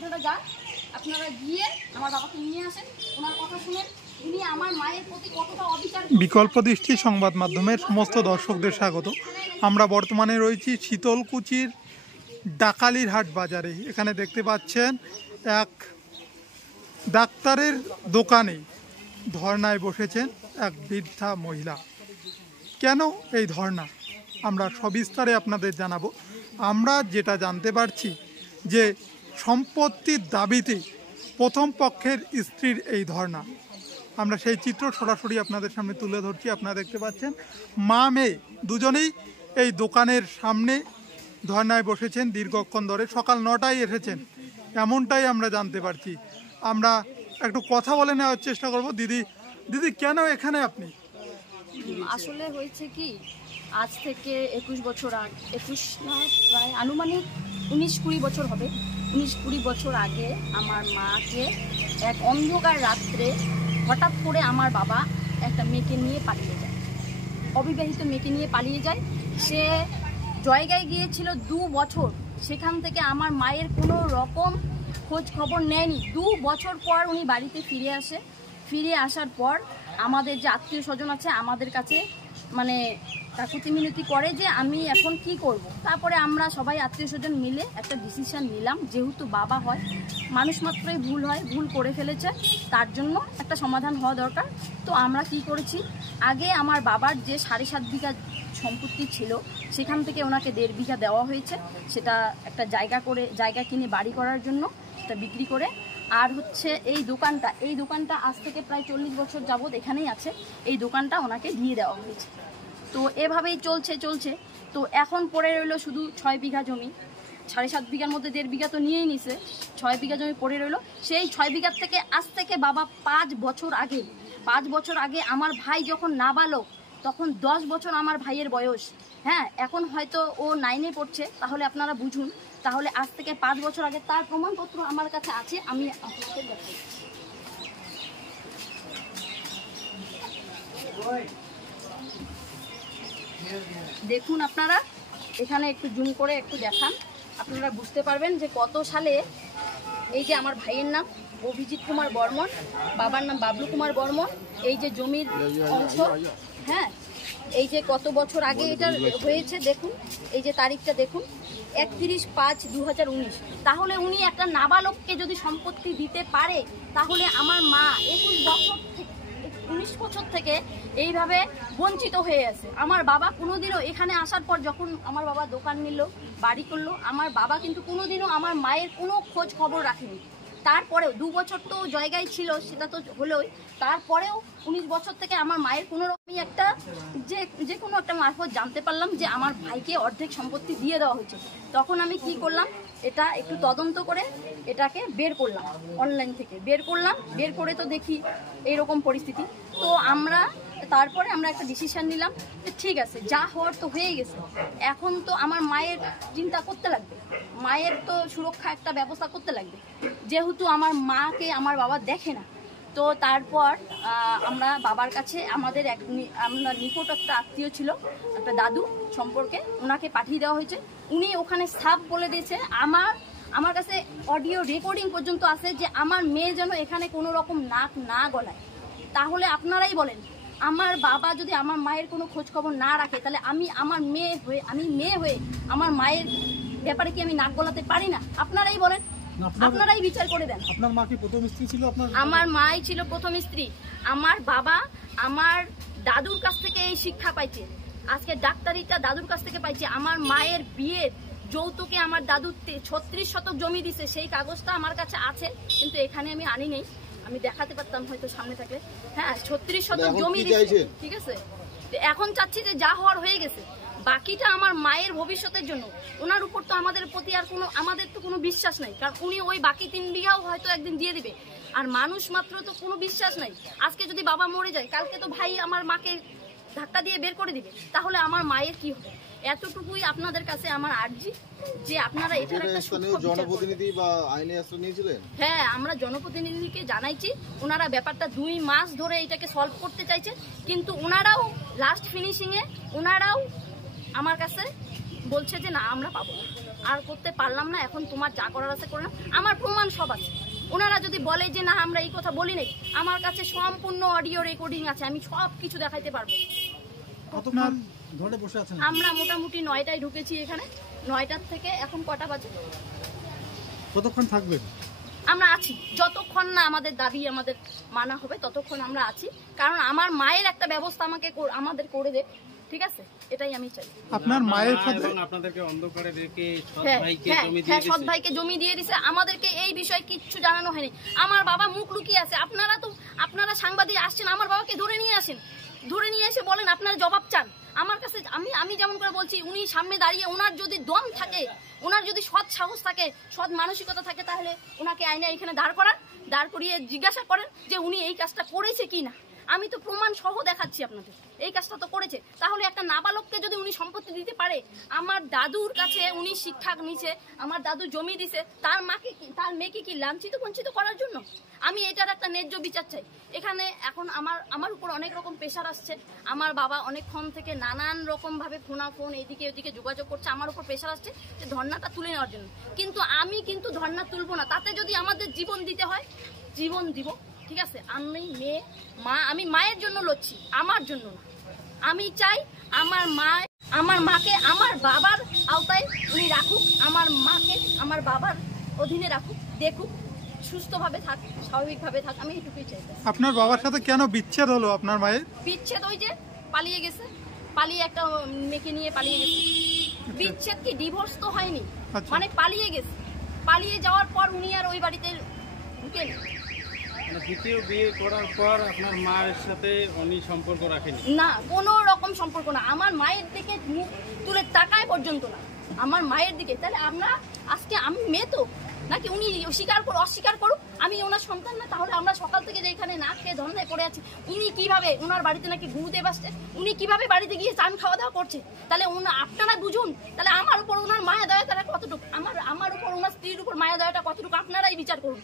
আপনারা যান, আপনারা গিয়ে আমার বাবাকে নিয়ে আসেন, ওনার কথা শুনেন, উনি আমার মায়ের প্রতি কতটা অবিচার। বিকল্প দৃষ্টি সংবাদ মাধ্যমের সমস্ত দর্শকদের স্বাগত। আমরা বর্তমানে রয়েছি শীতলকুচির ডাকালিরহাট বাজারে। এখানে দেখতে পাচ্ছেন এক ডাক্তারের দোকানে ধর্নায় বসেছেন এক বৃদ্ধা মহিলা। কেন এই ধর্না আমরা সবিস্তারে আপনাদের জানাবো। আমরা যেটা জানতে পারছি যে সম্পত্তির দাবিতে প্রথম পক্ষের স্ত্রীর এই ধর্না। আমরা সেই চিত্র সরাসরি আপনাদের সামনে তুলে ধরছি। আপনারা দেখতে পাচ্ছেন মা মেয়ে দুজনেই এই দোকানের সামনে ধর্নায় বসেছেন দীর্ঘক্ষণ ধরে। সকাল 9টায় এসেছেন এমনটাই আমরা জানতে পারছি। আমরা একটু কথা বলে নেওয়ার চেষ্টা করব। দিদি কেন এখানে আপনি? আসলে হয়েছে কি, আজ থেকে 21 বছর আগে, 21 না প্রায় আনুমানিক 19-20 বছর হবে। 19-20 বছর আগে আমার মাকে এক অন্ধকার রাত্রে হঠাৎ করে আমার বাবা একটা মেয়েকে নিয়ে পালিয়ে যায়, অবিবাহিত মেয়েকে নিয়ে পালিয়ে যায়। সে জায়গায় গিয়েছিল 2 বছর, সেখান থেকে আমার মায়ের কোনো রকম খোঁজ খবর নেয়নি। 2 বছর পর উনি বাড়িতে ফিরে আসে। ফিরে আসার পর আমাদের যে আত্মীয় স্বজন আছে আমাদের কাছে মানে কাকুতি মিনতি করে যে আমি এখন কি করব। তারপরে আমরা সবাই আত্মীয় স্বজন মিলে একটা ডিসিশন নিলাম, যেহেতু বাবা হয়, মানুষ মাত্রই ভুল হয়, ভুল করে ফেলেছে, তার জন্য একটা সমাধান হওয়া দরকার। তো আমরা কি করেছি, আগে আমার বাবার যে 7.5 বিঘা সম্পত্তি ছিল সেখান থেকে ওনাকে 1.5 বিঘা দেওয়া হয়েছে। সেটা একটা জায়গা কিনে বাড়ি করার জন্য সেটা বিক্রি করে। আর হচ্ছে এই দোকানটা আজ থেকে প্রায় 40 বছর যাবৎ এখানেই আছে। এই দোকানটা ওনাকে দিয়ে দেওয়া হয়েছে। তো এভাবেই চলছে। তো এখন পড়ে রইল শুধু 6 বিঘা জমি। 7.5 বিঘার মধ্যে 1.5 বিঘা তো নিয়েই নিছে, 6 বিঘা জমি পড়ে রইল। সেই 6 বিঘার থেকে আজ থেকে বাবা 5 বছর আগে আমার ভাই যখন নাবালক, তখন 10 বছর আমার ভাইয়ের বয়স। হ্যাঁ, এখন হয়তো ও 9-এ পড়ছে, তাহলে আপনারা বুঝুন। তাহলে আজ থেকে 5 বছর আগে তার প্রমাণপত্র আমার কাছে আছে, আমি আপনাদের দেখাই। দেখুন আপনারা, এখানে একটু জুম করে একটু দেখান, আপনারা বুঝতে পারবেন যে কত সালে। এই যে আমার ভাইয়ের নাম অভিজিৎ কুমার বর্মন, বাবার নাম বাবলু কুমার বর্মন। এই যে জমির অংশ, হ্যাঁ, এই যে কত বছর আগে এটা হয়েছে দেখুন, এই যে তারিখটা দেখুন, 31/5/2019। তাহলে উনি একটা নাবালককে যদি সম্পত্তি দিতে পারে, তাহলে আমার মা 19 বছর থেকে এইভাবে বঞ্চিত হয়ে আছে। আমার বাবা কোনোদিনও এখানে আসার পর যখন আমার বাবা দোকান নিল, বাড়ি করলো, আমার বাবা কিন্তু কোনোদিনও আমার মায়ের কোনো খোঁজ খবর রাখেনি। তারপরেও 2 বছর তো জায়গায় ছিল, সেটা তো হলোই, তারপরেও 19 বছর থেকে আমার মায়ের কোনো রকমই একটা যে কোনো একটা মারফত জানতে পারলাম যে আমার ভাইকে অর্ধেক সম্পত্তি দিয়ে দেওয়া হয়েছে। তখন আমি কি করলাম, এটা একটু তদন্ত করে এটাকে বের করলাম, অনলাইন থেকে বের করে তো দেখি এইরকম পরিস্থিতি। তো তারপরে আমরা একটা ডিসিশন নিলাম যে ঠিক আছে, যা হওয়ার তো হয়ে গেছে, এখন তো আমার মায়ের চিন্তা করতে লাগবে, মায়ের তো সুরক্ষা একটা ব্যবস্থা করতে লাগবে, যেহেতু আমার মাকে আমার বাবা দেখে না। তো তারপর আমরা বাবার কাছে আমরা নিকট একটা আত্মীয় ছিল, একটা দাদু সম্পর্কে, ওনাকে পাঠিয়ে দেওয়া হয়েছে। উনি ওখানে সাফ বলে দিয়েছে, আমার কাছে অডিও রেকর্ডিং পর্যন্ত আছে যে আমার মেয়ে যেন এখানে কোনো রকম নাক না গলায়। তাহলে আপনারাই বলেন, আমার বাবা যদি আমার মায়ের কোনো খোঁজ খবর না রাখে, তাহলে আমি মেয়ে হয়ে আমার মায়ের ব্যাপারে কি আমি নাক গলাতে পারি না? আপনারাই বলেন, আপনারাই বিচার করে দেন। আপনার মা কি প্রথম স্ত্রী ছিল? আমার মাই ছিল প্রথম স্ত্রী। আমার বাবা আমার দাদুর কাছ থেকে এই শিক্ষা পাইছে, আজকে ডাক্তারিটা দাদুর কাছ থেকে পাইছে। আমার মায়ের বিয়ের যৌতুকে আমার দাদু 36 শতক জমি দিছে, সেই কাগজটা আমার কাছে আছে, কিন্তু এখানে আমি আনি নেই, আমি দেখাতে পারতাম হয়তো সামনে থাকলে। হ্যাঁ, 36 শতক জমি দিছে, ঠিক আছে। এখন চাচ্ছি যে যা হওয়ার হয়ে গেছে, বাকিটা আমার মায়ের ভবিষ্যতের জন্য। ওনার উপর তো আমাদের প্রতি আর আমাদের তো কোনো বিশ্বাস নাই, কারণ উনি ওই বাকি 3 বিঘাও হয়তো একদিন দিয়ে দিবে। আর মানুষ মাত্র তো কোনো বিশ্বাস নাই। আজকে যদি বাবা মরে যায়, কালকে তো ভাই আমার মাকে ধাক্কা দিয়ে বের করে দিবে, তাহলে আমার মায়ের কি হবে? এতটুকুই আপনাদের কাছে আমার আর্জি যে আপনারা এটার একটা জনপ্রতিনিধি বা আইনি আশ্রয় নিয়েছিলেন। হ্যাঁ, আমরা জনপ্রতিনিধিকে জানাইছি, ওনারা ব্যাপারটা 2 মাস ধরে এটাকে সলভ করতে চাইছে, কিন্তু ওনারাও লাস্ট ফিনিশিংয়ে ওনারাও আমার কাছে বলছে যে না, আমরা পাবো না। আর করতে পারলাম না, এখন তোমার যা করার আছে করে না। আমার প্রমাণ সব আছে। ওনারা যদি বলে যে না আমরা এই কথা বলি নাই, আমার কাছে সম্পূর্ণ অডিও রেকর্ডিং আছে, আমি সব কিছু দেখাইতে পারবো। আমরা মোটামুটি 9টায় ঢুকেছি এখানে, 9টার থেকে এখন কটা বাজে? কতক্ষণ থাকবেন? আমরা আছি যতক্ষণ না আমাদের দাবি আমাদের মানা হবে ততক্ষণ আমরা আছি, কারণ আমার মায়ের একটা ব্যবস্থা আমাদের করে দে, ঠিক আছে? এটাই আমি চাই। আপনার মায়ের সাথে আপনাদেরকে অন্ধকারে রেখে সৎ ভাইকে জমি দিয়ে দিছে, আমাদেরকে এই বিষয়ে কিচ্ছু জানানো হয়নি। আমার বাবা মুখ লুকিয়ে আছে। আপনারা সাংবাদিক আসছেন, আমার বাবাকে ধরে নিয়ে আসেন, ধরে নিয়ে এসে বলেন আপনারা জবাব চান আমার কাছে। আমি যেমন করে বলছি, উনি সামনে দাঁড়িয়ে, ওনার যদি দম থাকে, ওনার যদি সৎ সাহস থাকে, সৎ মানসিকতা থাকে, তাহলে ওনাকে আইনে এখানে দাঁড় করিয়ে জিজ্ঞাসা করেন যে উনি এই কাজটা করেছে কি না। আমি তো প্রমাণ সহ দেখাচ্ছি আপনাদের, এই কাজটা তো করেছে। তাহলে একটা নাবালককে যদি উনি সম্পত্তি দিতে পারে, আমার দাদুর কাছে উনি শিক্ষা নিছে, আমার দাদু জমি দিছে, তার মেয়েকে কি লাঞ্ছিত বঞ্চিত করার জন্য? আমি এটার একটা ন্যায্য বিচার চাই। এখানে এখন আমার উপর অনেক রকম প্রেশার আসছে। আমার বাবা অনেকক্ষণ থেকে নানান রকম ভাবে ফোন এদিকে ওদিকে যোগাযোগ করছে, আমার উপর প্রেশার আসছে যে ধর্নাটা তুলে নেওয়ার জন্য। কিন্তু আমি ধর্না তুলবো না। তাতে যদি আমাদের জীবন দিতে হয়, জীবন দিব, ঠিক আছে? আমি মায়ের জন্য লড়ছি, আমার জন্য না। আমি চাই আমার মাকে আমার বাবার আওতায় উনি রাখুক, আমার মাকে আমার বাবার অধীনে রাখুক, দেখুক, সুস্থভাবে থাক, স্বাভাবিকভাবে থাক। আমি এইটুকুই চাই। আপনার বাবার সাথে কেন বিচ্ছেদ হলো আপনার মায়ের? বিচ্ছেদ ওই যে পালিয়ে গেছে, একটা মেয়েকে নিয়ে পালিয়ে গেছে। বিচ্ছেদ কি ডিভোর্স তো হয়নি, মানে পালিয়ে গেছে। পালিয়ে যাওয়ার পর উনি আর ওই বাড়িতে ঢুকেন। দ্বিতীয় বিয়ে করার পর আপনার মায়ের সাথে উনি সম্পর্ক রাখেনি? না, কোনো রকম সম্পর্ক না। আমার মায়ের দিকে মুখ তুলে তাকায় পর্যন্ত না, আমার মায়ের দিকে। তাহলে আজকে আমি মেয়ে তো নাকি উনি অস্বীকার করুক আমি ওনার সন্তান না? তাহলে আমরা সকাল থেকে যেখানে না খেয়ে ধর্নায় পড়ে আছি, উনি কিভাবে, ওনার বাড়িতে নাকি গুরুদেব আসছে, উনি কিভাবে বাড়িতে গিয়ে চান খাওয়া দাওয়া করছে? তাহলে আপনারা বুঝুন, তাহলে আমার উপর ওনার মায়া দয়াটা কতটুকু, আমার উপর ওনার স্ত্রীর উপর মায়া দয়াটা কতটুকু, আপনারাই বিচার করুন।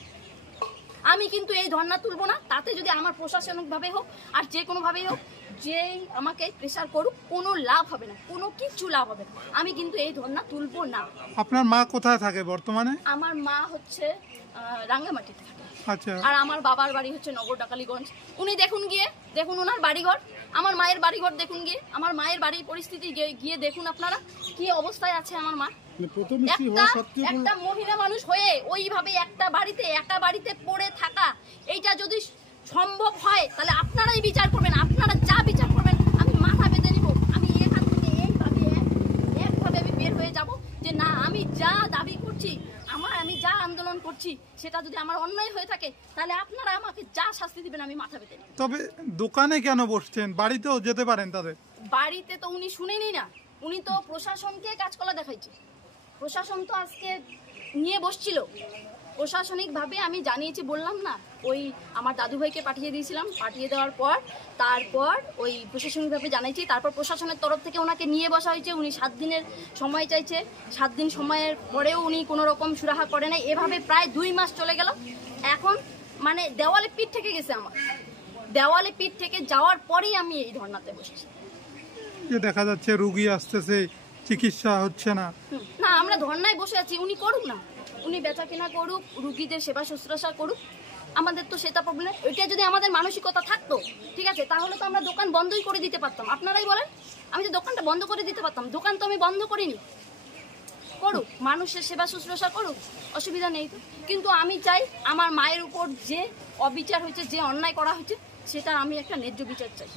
আমি কিন্তু এই ধর্না তুলবো না। তাতে যদি আমার প্রশাসনিকভাবে হোক আর যে কোনোভাবেই হোক, যে আমাকে প্রেশার করুক, কোনো লাভ হবে না, কোনো কিছু লাভ হবে না। আমি কিন্তু এই ধর্না তুলবো না। আপনার মা কোথায় থাকে বর্তমানে? আমার মা হচ্ছে রাঙ্গামাটিতে থাকে। আচ্ছা। আর আমার বাবার বাড়ি হচ্ছে নগর ডাকালিগঞ্জ। উনি দেখুন ওনার বাড়িঘর, আমার মায়ের বাড়িঘর দেখুন গিয়ে, আমার মায়ের বাড়ির পরিস্থিতি গিয়ে দেখুন আপনারা কি অবস্থায় আছে আমার মা। একটা মহিলা মানুষ হয়ে ওইভাবে একা বাড়িতে পড়ে থাকা, এইটা যদি সম্ভব হয় তাহলে আপনারাই বিচার করবেন। আপনারা যা বিচার করবেন আমি মাথা পেতে নিব। আমি এখান থেকে একভাবে আমি বের হয়ে যাব যে না, আমি যা দাবি করছি, আমি যা আন্দোলন করছি, সেটা যদি আমার অন্যায় হয়ে থাকে তাহলে আপনারা আমাকে যা শাস্তি দিবেন আমি মাথা পেতে নিব। তবে দোকানে কেন বসছেন? বাড়িতেও যেতে পারেন তাদের। বাড়িতে তো উনি শুনেনি না, উনি তো প্রশাসনকে কাজকলা দেখাইছে। প্রশাসন তো আজকে নিয়ে বসছিল। প্রশাসনিকভাবে আমি জানিয়েছি, বললাম না, ওই আমার দাদু ভাইকে পাঠিয়ে দিয়েছিলাম। পাঠিয়ে দেওয়ার পর তারপর ওই প্রশাসনিকভাবে জানাইছি। তারপর প্রশাসনের তরফ থেকে ওনাকে নিয়ে বসা হয়েছে। উনি 7 দিনের সময় চাইছে। 7 দিন সময়ের পরেও উনি কোনো রকম সুরাহা করে নাই। এভাবে প্রায় 2 মাস চলে গেল। এখন মানে দেওয়ালে পিঠ থেকে গেছে আমার। দেওয়ালে পিঠ থেকে যাওয়ার পরেই আমি এই ধর্নাতে বসেছি। দেখা যাচ্ছে রুগী আসতেছে, চিকিৎসা হচ্ছে না। না, আমরা ধর্নায় বসে আছি, উনি করুক না, উনি বেচা কেনা করুক, রুগীদের সেবা শুশ্রূষা করুক, আমাদের তো সেটা প্রবলেম। ওইটা যদি আমাদের মানসিকতা থাকতো, ঠিক আছে, তাহলে তো আমরা দোকান বন্ধই করে দিতে পারতাম। আপনারাই বলেন, আমি যে দোকানটা বন্ধ করে দিতে পারতাম। দোকান তো আমি বন্ধ করিনি। করুক, মানুষের সেবা শুশ্রূষা করুক, অসুবিধা নেই তো। কিন্তু আমি চাই আমার মায়ের উপর যে অবিচার হয়েছে, যে অন্যায় করা হয়েছে, সেটা আমি একটা ন্যায্য বিচার চাই।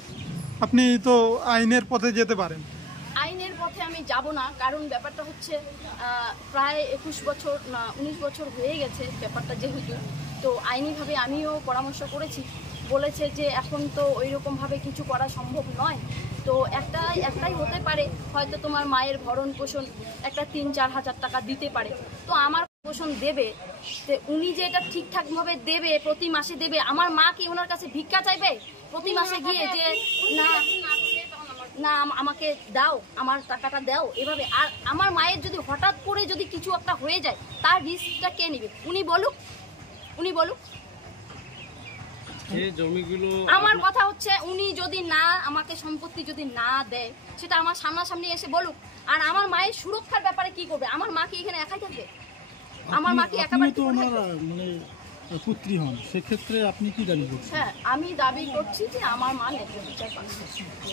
আপনি তো আইনের পথে যেতে পারেন। আইনের পথে আমি যাব না, কারণ ব্যাপারটা হচ্ছে প্রায় 19 বছর হয়ে গেছে ব্যাপারটা যেহেতু। তো আইনিভাবে আমিও পরামর্শ করেছি, বলেছে যে এখন তো ওই রকমভাবে কিছু করা সম্ভব নয়। তো একটাই হতে পারে, হয়তো তোমার মায়ের ভরণ পোষণ একটা 3-4 হাজার টাকা দিতে পারে। তো আমার পোষণ দেবে, উনি যে এটা ঠিকঠাকভাবে দেবে, প্রতি মাসে দেবে। আমার মা কি ওনার কাছে ভিক্ষা চাইবে প্রতি মাসে গিয়ে যে না আমাকে দাও, আমার টাকাটা দাও, এভাবে? আর আমার মায়ের যদি হঠাৎ করে যদি কিছু একটা হয়ে যায়, তার রিস্কটা কে নেবে? উনি বলুক। যে জমিগুলো আমার কথা হচ্ছে উনি যদি না আমাকে সম্পত্তি যদি না দেয় সেটা আমার সামনাসামনি এসে বলুক। আর আমার মায়ের সুরক্ষার ব্যাপারে কি করবে? আমার মা কি এখানে একাই থাকবে? আমার মা কি একেবারে তো ওনার মানে পুত্রী হন, সেক্ষেত্রে আপনি কি দাবি করছেন? হ্যাঁ, আমি দাবি করছি যে আমার মা ন্যায্য বিচার পাক।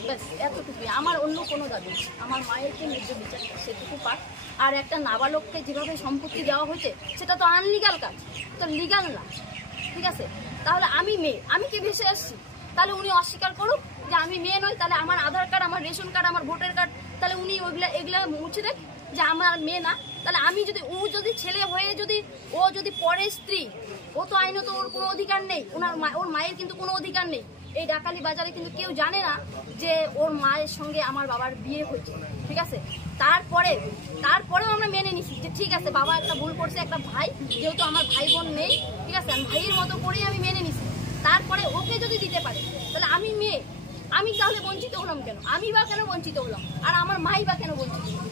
ব্যাস এতটুকুই, আমার অন্য কোনো দাবি নেই। আমার মায়েরকে ন্যায্য বিচার সেটুকু পাক। আর একটা নাবালককে যেভাবে সম্পত্তি দেওয়া হয়েছে সেটা তো আনলিগাল কাজ, তো লিগাল না, ঠিক আছে? তাহলে আমি মেয়ে, আমি কি ভেসে আসছি? তাহলে উনি অস্বীকার করুক যে আমি মেয়ে নই, তাহলে আমার আধার কার্ড, আমার রেশন কার্ড, আমার ভোটার কার্ড, তাহলে উনি এগুলা মুছে দেখ যে আমার মেয়ে না। তাহলে আমি যদি যদি ছেলে হয়ে যদি ও যদি পরের স্ত্রী, ও তো আইনত ওর কোনো অধিকার নেই, ওর মায়ের কিন্তু কোনো অধিকার নেই। এই ডাকালি বাজারে কিন্তু কেউ জানে না যে ওর মায়ের সঙ্গে আমার বাবার বিয়ে হয়েছে, ঠিক আছে? তারপরেও আমরা মেনে নিছি যে ঠিক আছে, বাবা একটা ভুল করছে, একটা ভাই, যেহেতু আমার ভাই বোন নেই, ঠিক আছে, আমি ভাইয়ের মতো করেই আমি মেনে নিছি। তারপরে ওকে যদি দিতে পারে, তাহলে আমি মেয়ে, আমি তাহলে বঞ্চিত হলাম কেন? আমি বা কেন বঞ্চিত হলাম? আর আমার মাই বা কেন বঞ্চিত হলাম?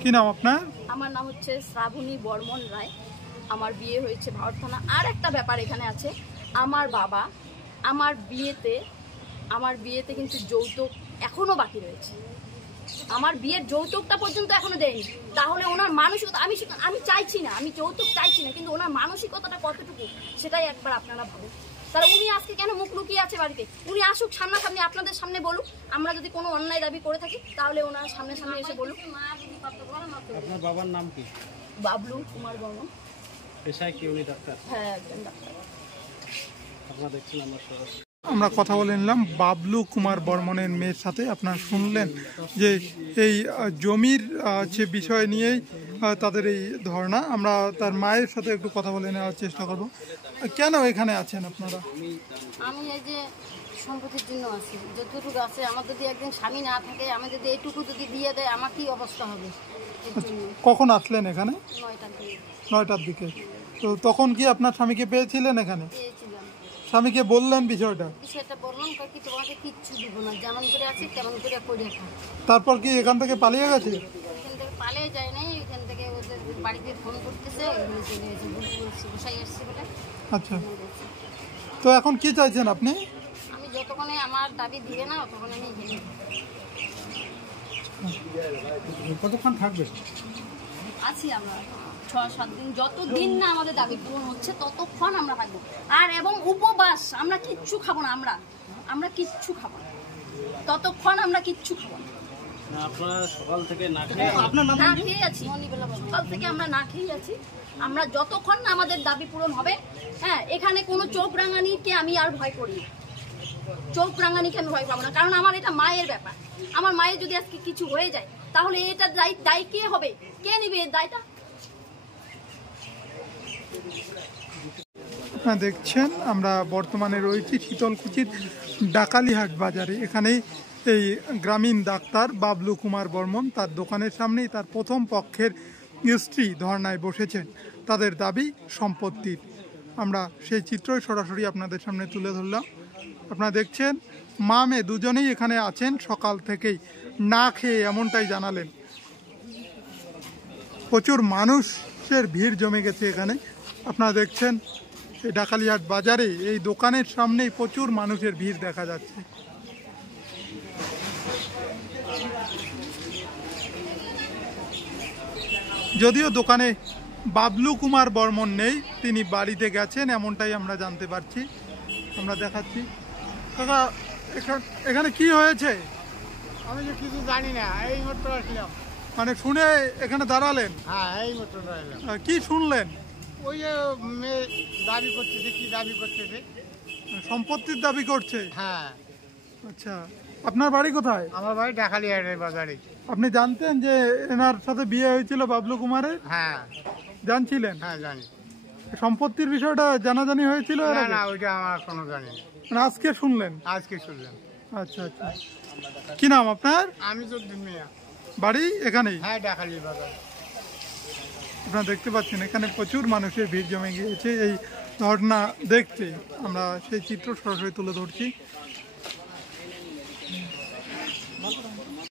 কি নাম আপনার? আমার নাম হচ্ছে শ্রাবণী বর্মন রায়। আমার বিয়ে হয়েছে ভারত থানা। আর একটা ব্যাপার এখানে আছে, আমার বাবা আমার বিয়েতে কিন্তু যৌতুক এখনো বাকি রয়েছে। আমার বিয়ের যৌতুকটা পর্যন্ত এখনো দেয়নি। তাহলে ওনার মানসিকতা, আমি চাইছি না, আমি যৌতুক চাইছি না, কিন্তু ওনার মানসিকতাটা কতটুকু সেটাই একবার আপনারা ভাবুন। তাহলে উনি আজকে কেন মুখ লুকিয়ে আছে বাড়িতে? উনি আসুক সামনাসামনি, আপনাদের সামনে বলুক। আমরা যদি কোনো অন্যায় দাবি করে থাকি তাহলে ওনার সামনে এসে বলুক। আপনার বাবার নাম কি? বাবলু কুমার বর্মন। পেশায় কি উনি ডাক্তার? হ্যাঁ, একজন ডাক্তার। আপনারা দেখছেন আমার সরাসরি। আমরা কথা বলে নিলাম বাবলু কুমার বর্মনের মেয়ের সাথে। আপনারা শুনলেন যে এই জমির যে বিষয় নিয়েই তাদের এই ধর্ণা। আমরা তার মায়ের সাথে একটু কথা বলে নেওয়ার চেষ্টা করব। কেন এখানে আছেন আপনারা? আমি এই যে সম্পত্তির জন্য আছি, যতটুকু আছে আমার যদি একদিন স্বামী না থাকে, আমি যদি এইটুকু যদি দিয়ে দেয়, আমার কি অবস্থা হবে? এর জন্য কখন আসলেন এখানে? 9টার দিকে 9টার দিকে। তো তখন কি আপনার স্বামীকে পেয়েছিলেন এখানে? পেয়েছিলাম। স্বামীকে বললেন বিষয়টা? সেটা বললাম কি তোমাকে কিচ্ছু দিব না, যেমন করে আছে তেমন করে করে খা। তারপর কি এখান থেকে পালিয়ে গেছে? এখান থেকে পালিয়ে যায় নাই, এখান থেকে ওদের বাড়িতে ফোন করতেছে, ওখানে চলে গেছে, বসাই আসছে বলে। আচ্ছা, তো এখন কি চাইছেন আপনি? আমি যতক্ষণে আমার দাবি দিবে না ততক্ষণ আমি হেরে কতক্ষণ থাকবে? আছি আমরা 6-7 দিন, যতদিন না আমাদের দাবি পূরণ হচ্ছে ততক্ষণ আমরা থাকবো। আর এবং উপবাস, আমরা কিচ্ছু খাবো না, আমরা কিচ্ছু খাবো না, ততক্ষণ আমরা কিচ্ছু খাবো না। আপনারা সকাল থেকে না খেয়ে আপনার নাম না খেয়ে আছি, সকাল থেকে আমরা না খেয়ে আছি। আমরা যতক্ষণ না আমাদের দাবি পূরণ হবে, হ্যাঁ, এখানে কোনো চোখ রাঙানিকে আমি আর ভয় করি না। চোখ রাঙানিকে আমি ভয় পাবো না, কারণ আমার এটা মায়ের ব্যাপার। আমার মায়ের যদি আজকে কিছু হয়ে যায় তাহলে এটা দায়ী কে হবে? কে নিবে এর দায়টা? দেখছেন আমরা বর্তমানে রয়েছি শীতলকুচির ডাকালিহাট বাজারে। এখানেই এই গ্রামীণ ডাক্তার বাবলু কুমার বর্মন তার দোকানের সামনেই তার প্রথম পক্ষের স্ত্রী ধর্নায় বসেছেন। তাদের দাবি সম্পত্তির। আমরা সেই চিত্রই সরাসরি আপনাদের সামনে তুলে ধরলাম। আপনারা দেখছেন মা মেয়ে দুজনেই এখানে আছেন সকাল থেকেই না খেয়ে, এমনটাই জানালেন। প্রচুর মানুষের ভিড় জমে গেছে এখানে। আপনারা দেখছেন এই ডাকালিহাট বাজারে এই দোকানের সামনেই প্রচুর মানুষের ভিড় দেখা যাচ্ছে। যদিও দোকানে বাবলু কুমার বর্মন নেই, তিনি বাড়িতে গেছেন এমনটাই আমরা জানতে পারছি। আমরা দেখাচ্ছি। কাকা, এখানে কি হয়েছে? আমি যে কিছু জানি না, এই মাত্র আসলাম। মানে শুনে এখানে দাঁড়ালেন? হ্যাঁ, এই মাত্র আসলাম। কি শুনলেন? ওই যে মেয়ে দাবি করতেছে, কি দাবি করতেছে? সম্পত্তির দাবি করছে? হ্যাঁ। আচ্ছা, আপনার বাড়ি কোথায়? আমার বাড়ি ডাকালিহাটের বাজারে। আপনি জানতেন যে এনার সাথে বিয়ে হয়েছিল বাবলু কুমারের? হ্যাঁ। জানছিলেন? হ্যাঁ, জানি। সম্পত্তির বিষয়টা জানাজানি হয়েছিল? না না, ওইটা আমার কোনো জানি না। মানে আজকে শুনলেন? আজকে শুনলাম। আচ্ছা আচ্ছা, কি নাম আপনার? আমি তো মিয়া। বাড়ি এখানেই? হ্যাঁ, ডাকালি বাজার। আপনারা দেখতে পাচ্ছেন এখানে প্রচুর মানুষের ভিড় জমে গিয়েছে এই ধর্ণা দেখতে। আমরা সেই চিত্র সরাসরি তুলে ধরছি।